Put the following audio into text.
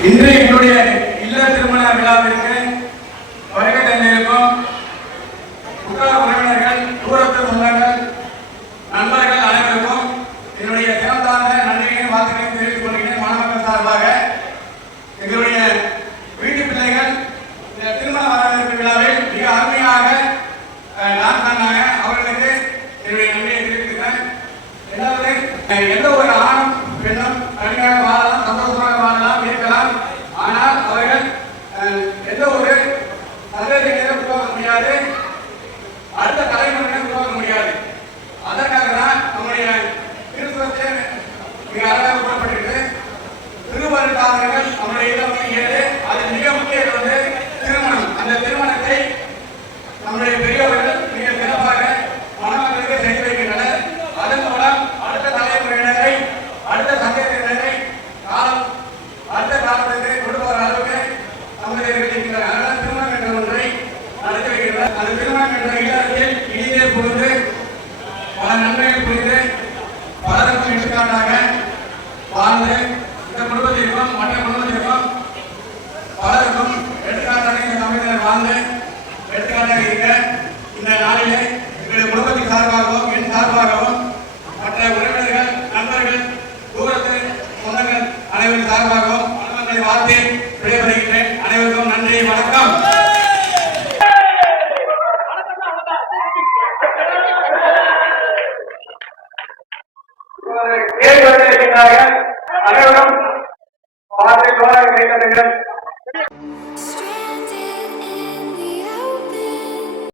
இன்று என்னுடைய இல்ல திருமண விழாவிற்கு வருகை தந்திருக்கும் உற்றார் உறவினர்கள் தூரத்து உள்ளங்கள் நண்பர்கள் அனைவருக்கும் என்னுடைய சிறந்தார்ந்த நன்றியையும் வாழ்த்துக்களையும் தெரிவித்துக் கொள்கிறேன் மாணவர்கள் சார்பாக. எங்களுடைய வீட்டு பிள்ளைகள் இந்த திருமண வரவேற்பு விழாவில் மிக அருமையாக நான் டான்ஸ் அவர்களுக்கு என்னுடைய நன்றியை தெரிவிக்கிறேன் ரெண்டாவது எந்த ஒரு மிக அழகாக கூறப்பட்டிருக்கு திருவருட்டாளர்கள் நம்முடைய இடம் ஏழு அது மிக முக்கிய வந்து திருமணம். அந்த திருமணத்தை நம்முடைய பெரியவர்கள் மிக சிறப்பாக மணமக்களுக்கு செய்து வைக்கின்றனர். அதன் மூலம் அடுத்த தலைமுறையினரை அடுத்த சந்தேகத்தினரை காலம் அடுத்த காலத்திற்கு கொண்டு போகிற அளவுக்கு நம்முடைய இருக்கின்றனர் அதனால் திருமணம் என்ற ஒன்றை நடத்தி வைக்கின்றனர். அந்த திருமணம் என்ற இல்லறத்தில் இனிதே புகுந்து நாளிலே எங்களுடைய குடும்பத்தின் சார்பாகவும் என் சார்பாகவும் மற்ற உறவினர்கள் நண்பர்கள் தூரத்து சொந்தங்கள் அனைவரின் சார்பாகவும் அனுமதிகளை வாழ்த்து விடைபெறுகின்றேன். அனைவருக்கும் நன்றி வணக்கம். அனைவரும் பார்வை